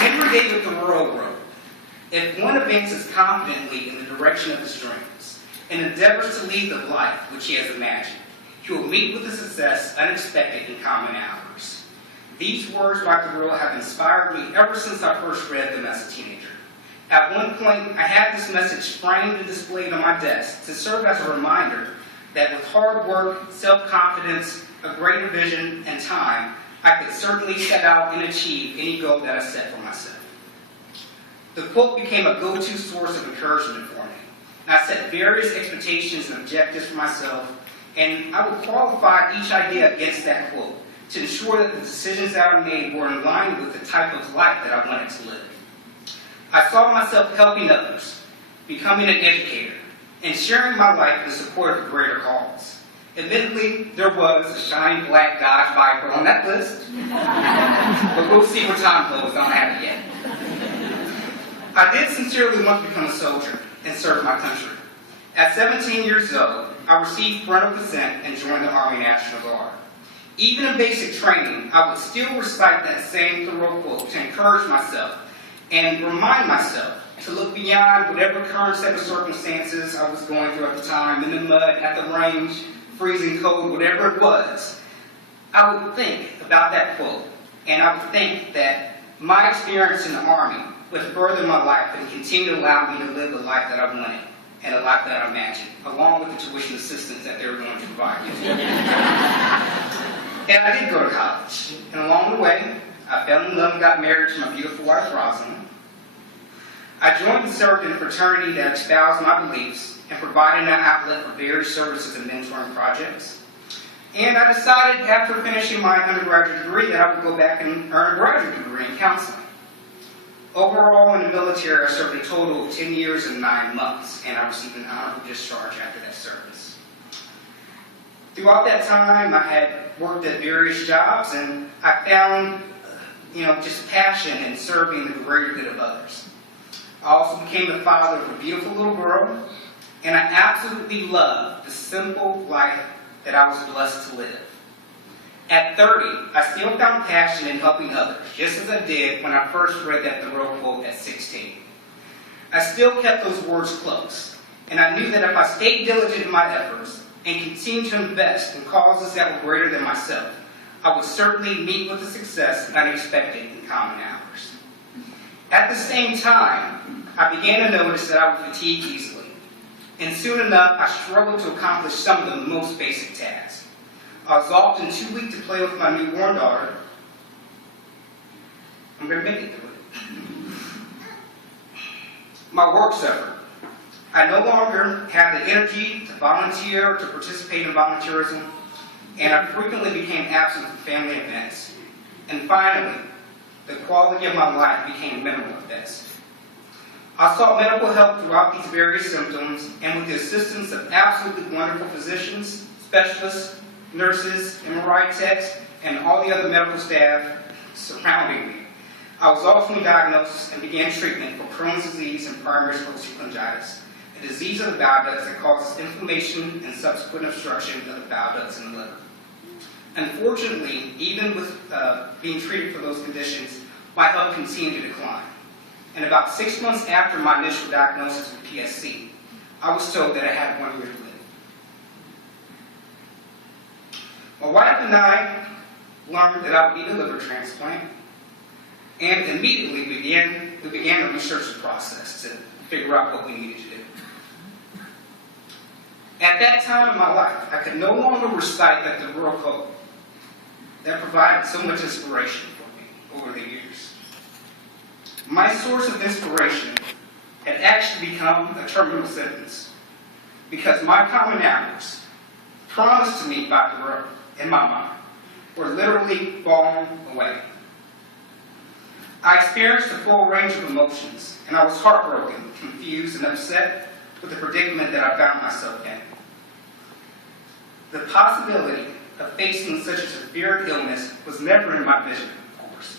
Henry David Thoreau wrote, "If one advances confidently in the direction of his dreams and endeavors to lead the life which he has imagined, he will meet with a success unexpected in common hours." These words by Thoreau have inspired me ever since I first read them as a teenager. At one point, I had this message framed and displayed on my desk to serve as a reminder that with hard work, self-confidence, a greater vision, and time, I could certainly set out and achieve any goal that I set for myself. The quote became a go-to source of encouragement for me. And I set various expectations and objectives for myself, and I would qualify each idea against that quote to ensure that the decisions that I made were in line with the type of life that I wanted to live. I saw myself helping others, becoming an educator, and sharing my life in support of a greater cause. Admittedly, there was a shiny black Dodge Viper on that list, but we'll see where time goes. I don't have it yet. I did sincerely want to become a soldier and serve my country. At 17 years old, I received parental consent and joined the Army National Guard. Even in basic training, I would still recite that same Thoreau quote to encourage myself and remind myself to look beyond whatever current set of circumstances I was going through at the time, in the mud, at the range, freezing cold, whatever it was. I would think about that quote, and I would think that my experience in the Army would further my life and continue to allow me to live the life that I wanted and a life that I imagined, along with the tuition assistance that they were going to provide me. And I did go to college, and along the way, I fell in love and got married to my beautiful wife, Rosalind. I joined and served in a fraternity that espoused my beliefs and provided an outlet for various services and mentoring projects. And I decided after finishing my undergraduate degree that I would go back and earn a graduate degree in counseling. Overall, in the military, I served a total of 10 years and 9 months, and I received an honorable discharge after that service. Throughout that time, I had worked at various jobs, and I found, just passion in serving the greater good of others. I also became the father of a beautiful little girl, and I absolutely loved the simple life that I was blessed to live. At 30, I still found passion in helping others, just as I did when I first read that Thoreau quote at 16. I still kept those words close, and I knew that if I stayed diligent in my efforts and continued to invest in causes that were greater than myself, I would certainly meet with the success unexpected in common hours. At the same time, I began to notice that I would fatigue easily, and soon enough, I struggled to accomplish some of the most basic tasks. I was often too weak to play with my newborn daughter. I'm going to make it through it. My work suffered. I no longer had the energy to volunteer or to participate in volunteerism, and I frequently became absent from family events. And finally, the quality of my life became minimal at best. I sought medical help throughout these various symptoms, and with the assistance of absolutely wonderful physicians, specialists, nurses, MRI techs, and all the other medical staff surrounding me, I was ultimately diagnosed and began treatment for Crohn's disease and primary sclerosing cholangitis, a disease of the bile ducts that causes inflammation and subsequent obstruction of the bile ducts in the liver. Unfortunately, even with being treated for those conditions, my health continued to decline. And about 6 months after my initial diagnosis with PSC, I was told that I had 1 year to live. My wife and I learned that I would need a liver transplant, and immediately we began to research the process to figure out what we needed to do. At that time in my life, I could no longer recite that Thoreau quote that provided so much inspiration for me over the years. My source of inspiration had actually become a terminal sentence, because my common hours, promised to me by Thoreau in my mind, were literally falling away. I experienced a full range of emotions, and I was heartbroken, confused, and upset with the predicament that I found myself in. The possibility of facing such a severe illness was never in my vision, of course.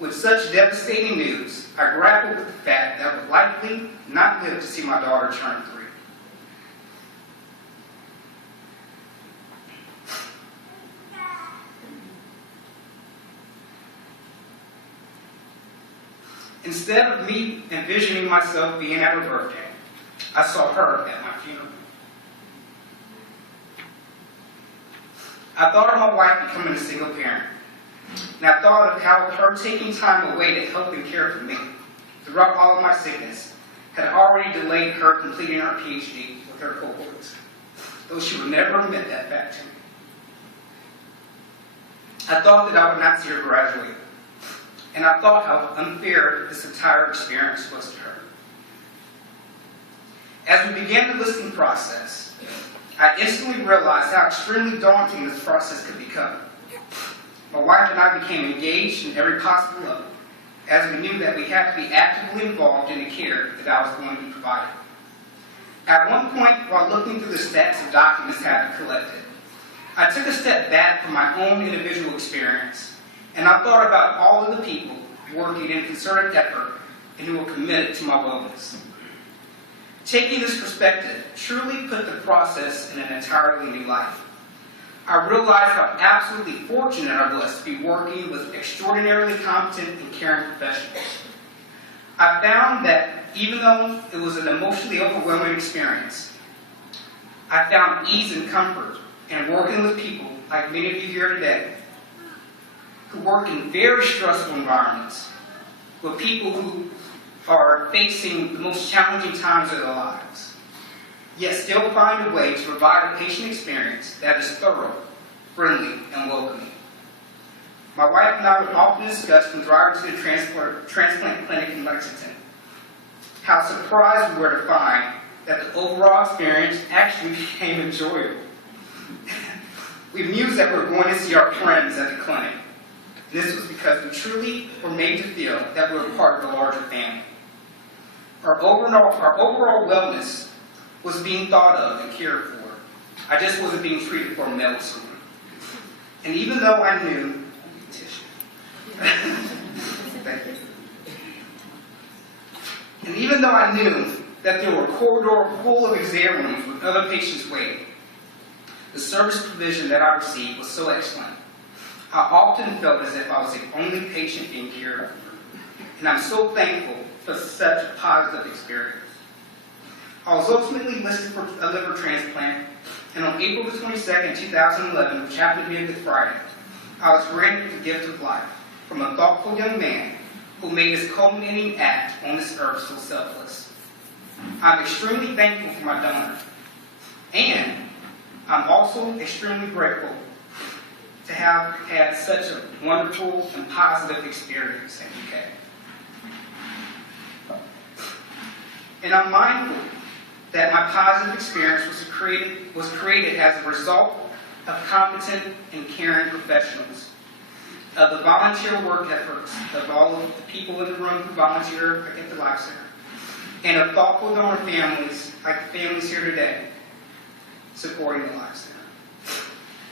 With such devastating news, I grappled with the fact that I would likely not live to see my daughter turn 3. Instead of me envisioning myself being at her birthday, I saw her at my funeral. I thought of my wife becoming a single parent, and I thought of how her taking time away to help and care for me throughout all of my sickness had already delayed her completing her PhD with her cohorts, though she would never admit that fact to me. I thought that I would not see her graduate, and I thought how unfair this entire experience was to her. As we began the listing process, I instantly realized how extremely daunting this process could become. My wife and I became engaged in every possible level, as we knew that we had to be actively involved in the care that I was going to be providing. At one point, while looking through the stacks of documents I had collected, I took a step back from my own individual experience, and I thought about all of the people working in concerted effort and who were committed to my wellness. Taking this perspective truly put the process in an entirely new light. I realized how absolutely fortunate I was to be working with extraordinarily competent and caring professionals. I found that even though it was an emotionally overwhelming experience, I found ease and comfort in working with people like many of you here today, who work in very stressful environments, with people who are facing the most challenging times of their lives, yet still find a way to provide a patient experience that is thorough, friendly, and welcoming. My wife and I would often discuss when driving to the transplant clinic in Lexington how surprised we were to find that the overall experience actually became enjoyable. We mused that we were going to see our friends at the clinic. This was because we truly were made to feel that we were part of a larger family. Our overall wellness was being thought of and cared for. I just wasn't being treated for medicine. And even though I knew, thank you. And even though I knew that there were corridors full of exam rooms with other patients waiting, the service provision that I received was so excellent. I often felt as if I was the only patient being cared for. And I'm so thankful for such a positive experience. I was ultimately listed for a liver transplant, and on April the 22nd, 2011, which happened to be a Good Friday, I was granted the gift of life from a thoughtful young man who made his culminating act on this earth so selfless. I'm extremely thankful for my donor, and I'm also extremely grateful to have had such a wonderful and positive experience in UK. And I'm mindful that my positive experience was created as a result of competent and caring professionals, of the volunteer work efforts of all of the people in the room who volunteer at the LifeCenter, and of thoughtful donor families like the families here today supporting the LifeCenter.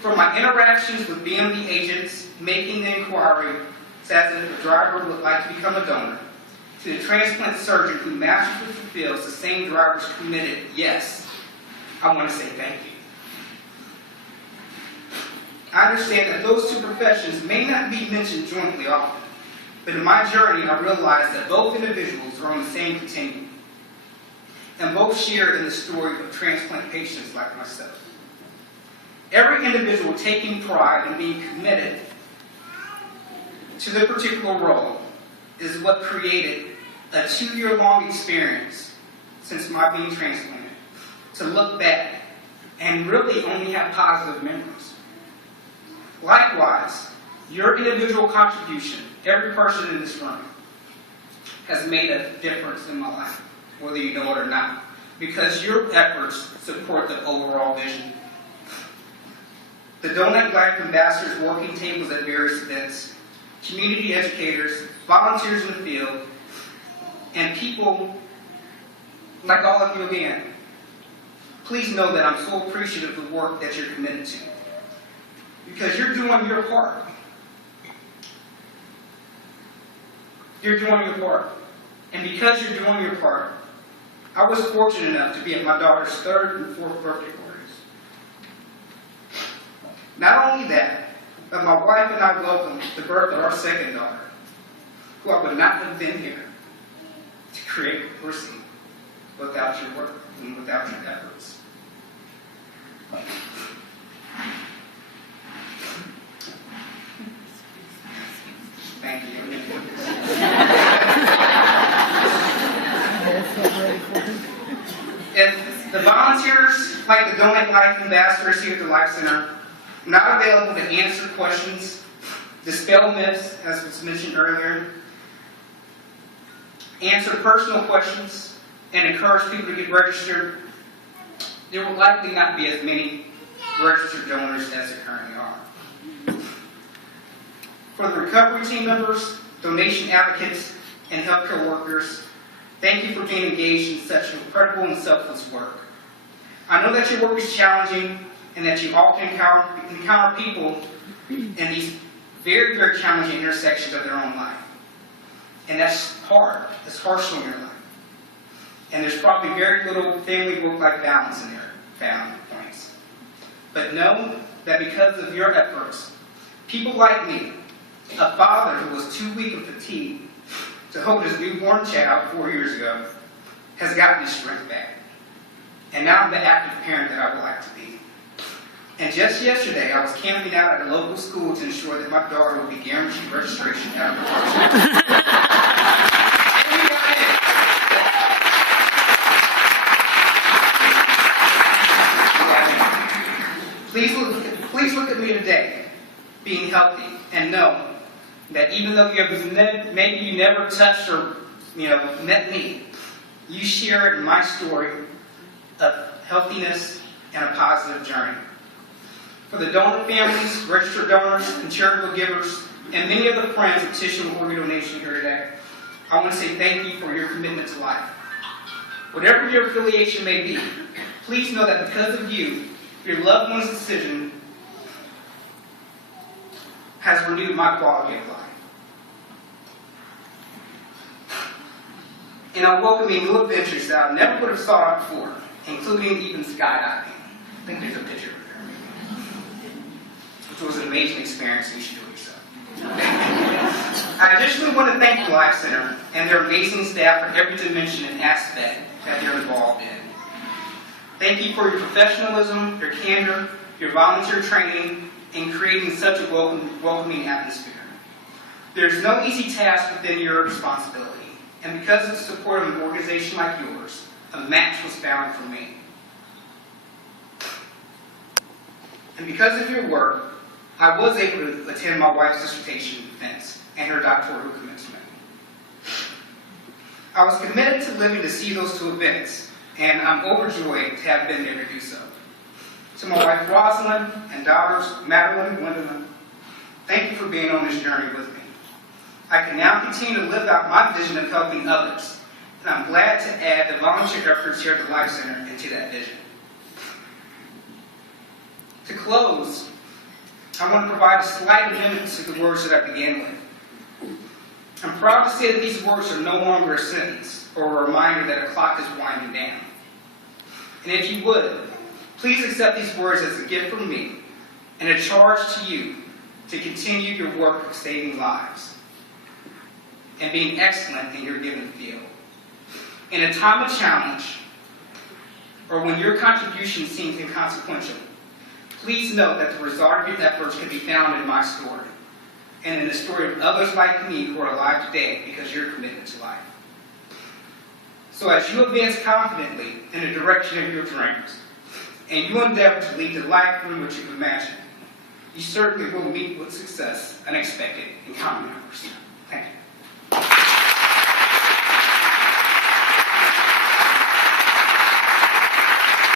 From my interactions with BMB agents making the inquiry as if the driver would like to become a donor, to the transplant surgeon who masterfully fulfills the same driver's committed yes, I want to say thank you. I understand that those two professions may not be mentioned jointly often, but in my journey I realized that both individuals are on the same continuum, and both share in the story of transplant patients like myself. Every individual taking pride in being committed to their particular role is what created a 2-year-long experience since my being transplanted to look back and really only have positive memories. Likewise, your individual contribution, every person in this room, has made a difference in my life, whether you know it or not, because your efforts support the overall vision. The Donut Life Ambassadors working tables at various events, community educators, volunteers in the field, and people like all of you again. Please know that I'm so appreciative of the work that you're committed to, because you're doing your part. You're doing your part. And because you're doing your part, I was fortunate enough to be at my daughter's 3rd and 4th birthday parties. Not only that, but my wife and I welcomed the birth of our 2nd daughter, who I would not have been here to create or see without your work and without your efforts. Thank you. If the volunteers, like the Donate Life ambassadors here at the LifeCenter, are not available to answer questions, dispel myths, as was mentioned earlier, answer personal questions, and encourage people to get registered, there will likely not be as many registered donors as there currently are. For the recovery team members, donation advocates, and healthcare workers, thank you for being engaged in such incredible and selfless work. I know that your work is challenging and that you often encounter people in these very, very challenging intersections of their own life. And that's hard. It's harsh on your life. And there's probably very little family work-life balance in their family points. But know that because of your efforts, people like me, a father who was too weak and fatigued to hold his newborn child 4 years ago, has gotten his strength back. And now I'm the active parent that I would like to be. And just yesterday, I was camping out at a local school to ensure that my daughter would be guaranteed registration at a Please look at me today, being healthy, and know that even though maybe you never touched or met me, you share in my story of healthiness and a positive journey. For the donor families, registered donors, and charitable givers, and many of the friends of tissue and organ donation here today, I want to say thank you for your commitment to life. Whatever your affiliation may be, please know that because of you, your loved one's decision has renewed my quality of life. And I'm welcoming new adventures that I never would have thought of before, including even skydiving. I think there's a picture of there, which was an amazing experience, and you should do it yourself. I additionally want to thank the LifeCenter and their amazing staff for every dimension and aspect that they're involved in. Thank you for your professionalism, your candor, your volunteer training, and creating such a welcoming atmosphere. There's no easy task within your responsibility, and because of the support of an organization like yours, a match was found for me. And because of your work, I was able to attend my wife's dissertation defense and her doctoral commencement. I was committed to living to see those two events, and I'm overjoyed to have been there to do so. To my wife Rosalind and daughters Madeline and Gwendolyn, thank you for being on this journey with me. I can now continue to live out my vision of helping others, and I'm glad to add the volunteer efforts here at the LifeCenter into that vision. To close, I want to provide a slight amendment to the words that I began with. I'm proud to say that these words are no longer a sentence or a reminder that a clock is winding down. And if you would, please accept these words as a gift from me and a charge to you to continue your work of saving lives and being excellent in your given field. In a time of challenge, or when your contribution seems inconsequential, please know that the result of your efforts can be found in my story and in the story of others like me who are alive today because of your commitment to life. So as you advance confidently in the direction of your dreams, and you endeavor to lead the life in which you imagine, you certainly will meet with success unexpected in common numbers. Thank you.